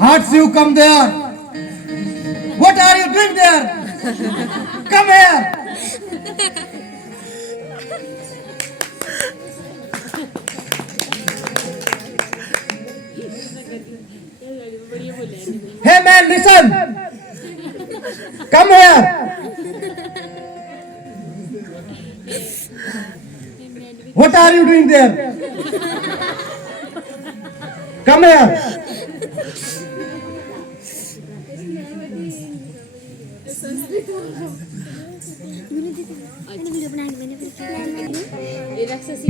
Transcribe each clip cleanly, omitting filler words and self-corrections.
Hearts, you come there. What are you doing there? Come here. Hey man, listen. Come here. What are you doing there? Come here.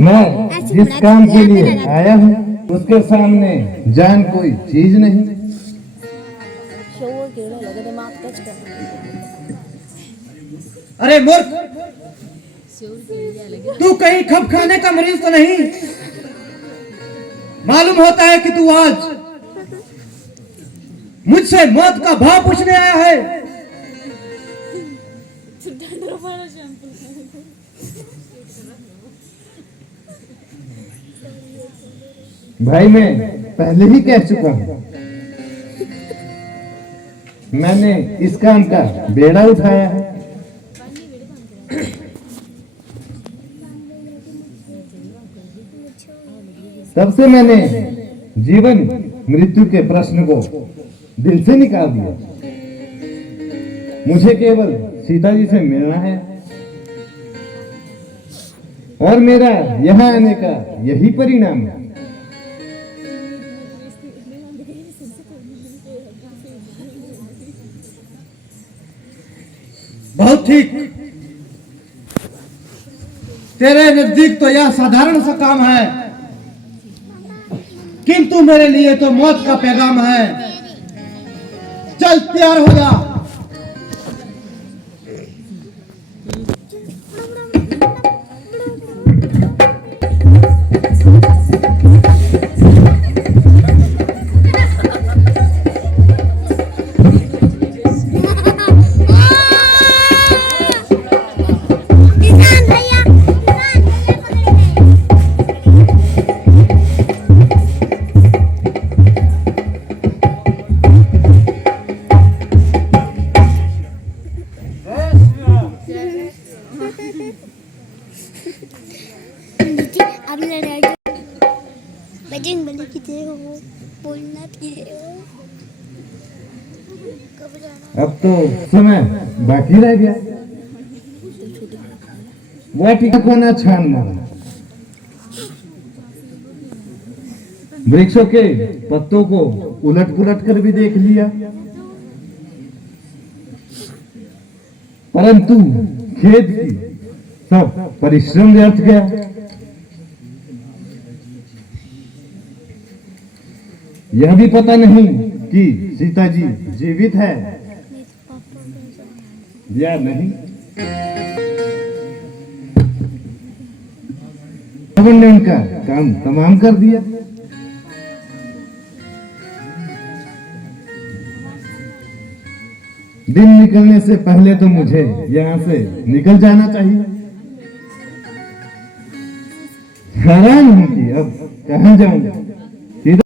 मैं जिस काम के लिए आया हूँ उसके सामने जान कोई चीज नहीं। अरे मूर्ख, तू कहीं खप खाने का मरीज तो नहीं? मालूम होता है कि तू आज मुझसे मौत का भाव पूछने आया है। भाई मैं पहले ही कह चुका हूँ, मैंने इस काम का बेड़ा उठाया है। तब से मैंने जीवन मृत्यु के प्रश्न को दिल से निकाल दिया। मुझे केवल सीता जी से मिलना है और मेरा यहाँ आने का यही परिणाम है। बहुत ठीक। तेरे नजदीक तो यह साधारण सा काम है, किंतु मेरे लिए तो मौत का पैगाम है। चल तैयार हो जा। अब तो समय बाकी रह गया। वह टीका को ना छान मारा, वृक्षों के पत्तों को उलट पुलट कर भी देख लिया, परंतु खेत की सब परिश्रम व्यर्थ गया। यह भी पता नहीं कि सीता जी जीवित है या नहीं। रावण ने उनका काम तमाम कर दिया। दिन निकलने से पहले तो मुझे यहाँ से निकल जाना चाहिए। हैरान हूँ कि अब कहाँ जाऊंगा।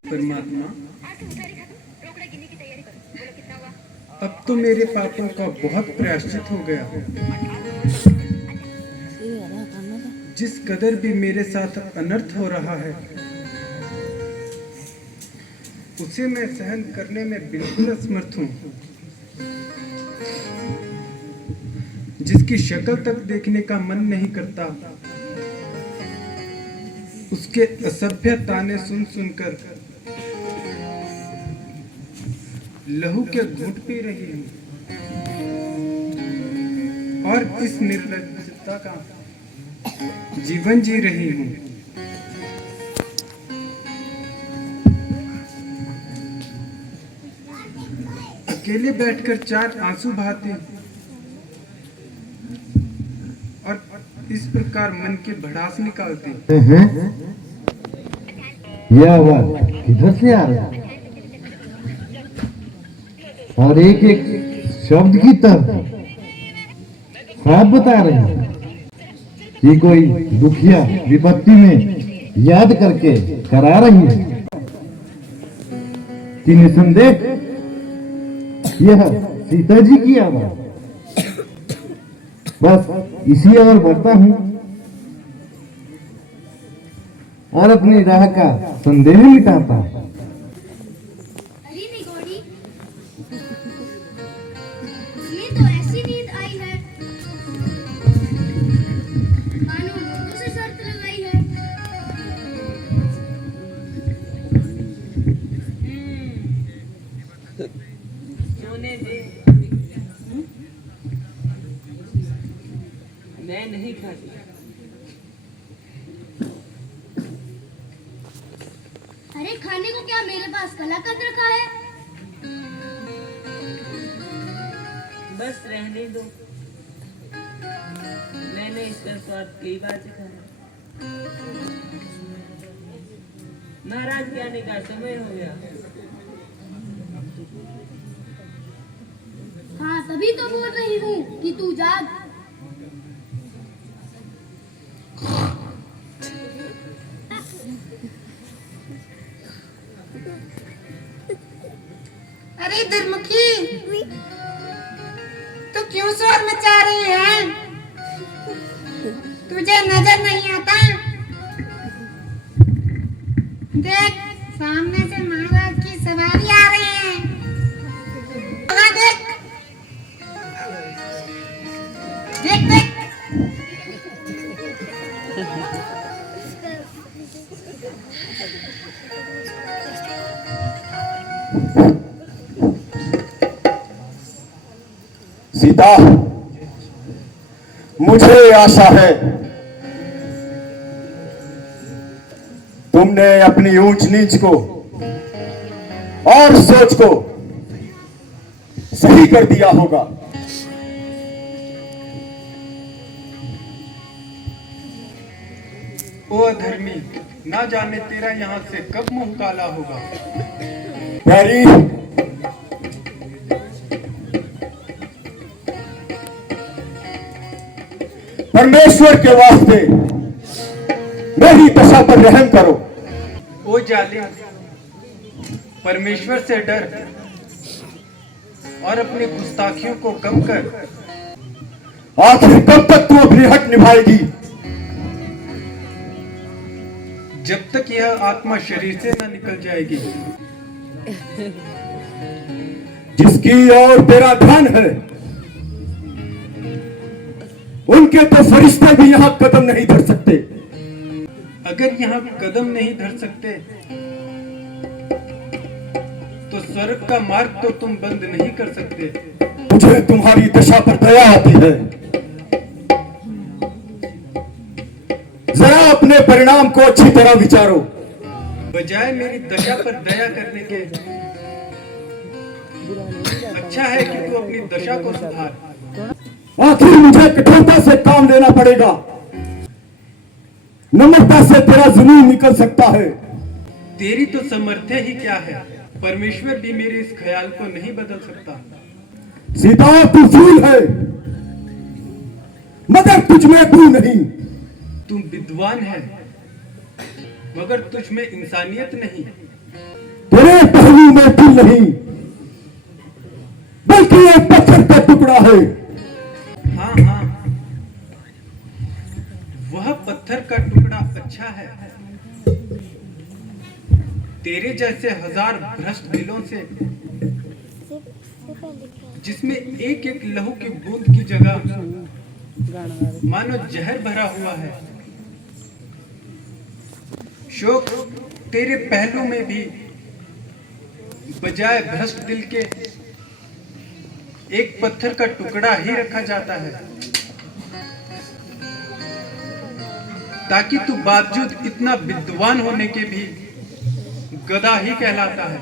परमात्मा, अब तो मेरे पापों का बहुत प्रायश्चित हो गया। जिस कदर भी मेरे साथ अनर्थ हो रहा है उसे मैं सहन करने में बिल्कुल असमर्थ हूँ। जिसकी शक्ल तक देखने का मन नहीं करता, उसके असभ्य ताने सुन सुनकर लहू के घूंट पी रही हूँ और इस निर्लज्जता का जीवन जी रही हूँ। अकेले बैठकर चार आंसू बहाती और इस प्रकार मन के भड़ास निकालती। यह आवाज किधर से आ रहा है और एक एक शब्द की तरह आप बता रहे हैं कि कोई दुखिया विपत्ति में याद करके करा रही है। कि निसंदेह यह सीता जी की आवाज। बस इसी ओर बढ़ता हूं और अपनी राह का संदेह मिटाता हूं। अरे निगोड़ी, ये तो ऐसी नींद आई है मानो मुर्गों से शर्त लगाई है। सोने दे। मैं नहीं खाती। अरे खाने को क्या मेरे पास कलाकंद रखा है। बस रहने दो। मैंने इसका स्वाद कई बार चखाया। महाराज के आने का समय हो गया। हाँ, तभी तो बोल रही हूँ कि तू जाग। अरे दुर्मुखी, तू क्यों शोर मचा रही है? तुझे नजर नहीं आता? देख, सामने से महाराज की सवारी आ रही है। वहाँ देख, देख देख। सीता, मुझे आशा है तुमने अपनी ऊंच नीच को और सोच को सही कर दिया होगा। ओ अधर्मी, ना जाने तेरा यहाँ से कब मुंह काला होगा। प्यारी, परमेश्वर के वास्ते मेरी दशा पर रहम करो। ओ जालिम, परमेश्वर से डर और अपनी गुस्ताखियों को कम कर। आखिर कब तक तू अपनी हक निभाएगी? जब तक यह आत्मा शरीर से न निकल जाएगी। जिसकी ओर तेरा ध्यान है, उनके तो फरिश्ते भी यहां कदम नहीं धर सकते। अगर यहाँ कदम नहीं धर सकते तो स्वर्ग का मार्ग तो तुम बंद नहीं कर सकते। मुझे तुम्हारी दशा पर दया आती है। जरा अपने परिणाम को अच्छी तरह विचारो। बजाय मेरी दशा पर दया करने के, अच्छा है कि तू अपनी दशा को सुधार। आखिर मुझे कठोरता से काम लेना पड़ेगा। नम्रता से तेरा जुनून निकल सकता है। तेरी तो समर्थ्य ही क्या है, परमेश्वर भी मेरे इस ख्याल को नहीं बदल सकता। सीता, तू फूल है मगर तुझ में गुण नहीं। तुम विद्वान है मगर तुझ में इंसानियत नहीं। तेरे पहलू में दिल नहीं बल्कि एक पत्थर का टुकड़ा है। हाँ हाँ, वह पत्थर का टुकड़ा अच्छा है। तेरे जैसे हजार भ्रष्ट दिलों से, जिसमें एक एक लहू की बूंद की जगह मानो जहर भरा हुआ है। शोक, तेरे पहलू में भी बजाय भ्रष्ट दिल के एक पत्थर का टुकड़ा ही रखा जाता है, ताकि तू बावजूद इतना विद्वान होने के भी गधा ही कहलाता है।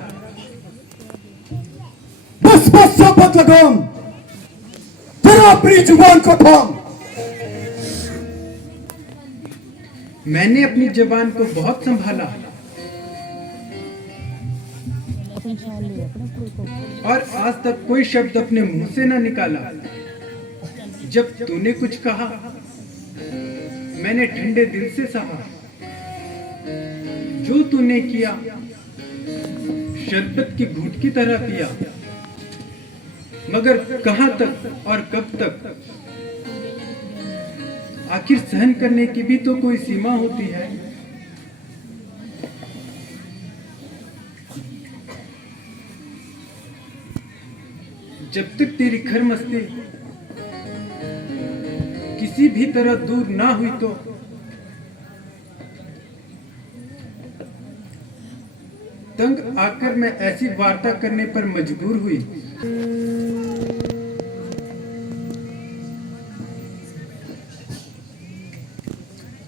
बस बस शपथ लगाम, जरा अपनी जुबान को थाम। मैंने अपनी जबान को बहुत संभाला और आज तक कोई शब्द अपने मुंह से ना निकाला। जब तूने कुछ कहा मैंने ठंडे दिल से सहा। जो तूने किया शरबत की घूंट की तरह पिया, मगर कहां तक और कब तक? आखिर सहन करने की भी तो कोई सीमा होती है। जब तक तेरी खरमस्ती किसी भी तरह दूर ना हुई तो तंग आकर मैं ऐसी वार्ता करने पर मजबूर हुई।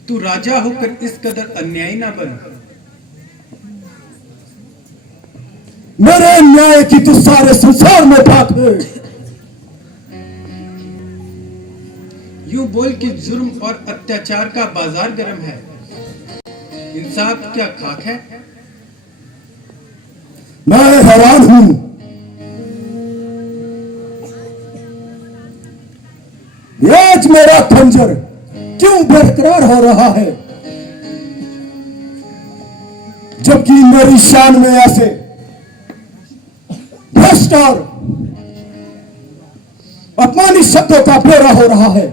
तू राजा होकर इस कदर अन्यायी ना बन। मेरे न्याय की तो सारे संसार में बात है। यूं बोल कि जुर्म और अत्याचार का बाजार गर्म है, इंसाफ क्या खाक है? मैं हैरान हूं। आज मेरा खंजर क्यों बरकरार हो रहा है, जबकि मेरी शान में ऐसे भ्रष्ट और अपमानित शब्दों का फेरा हो रहा है।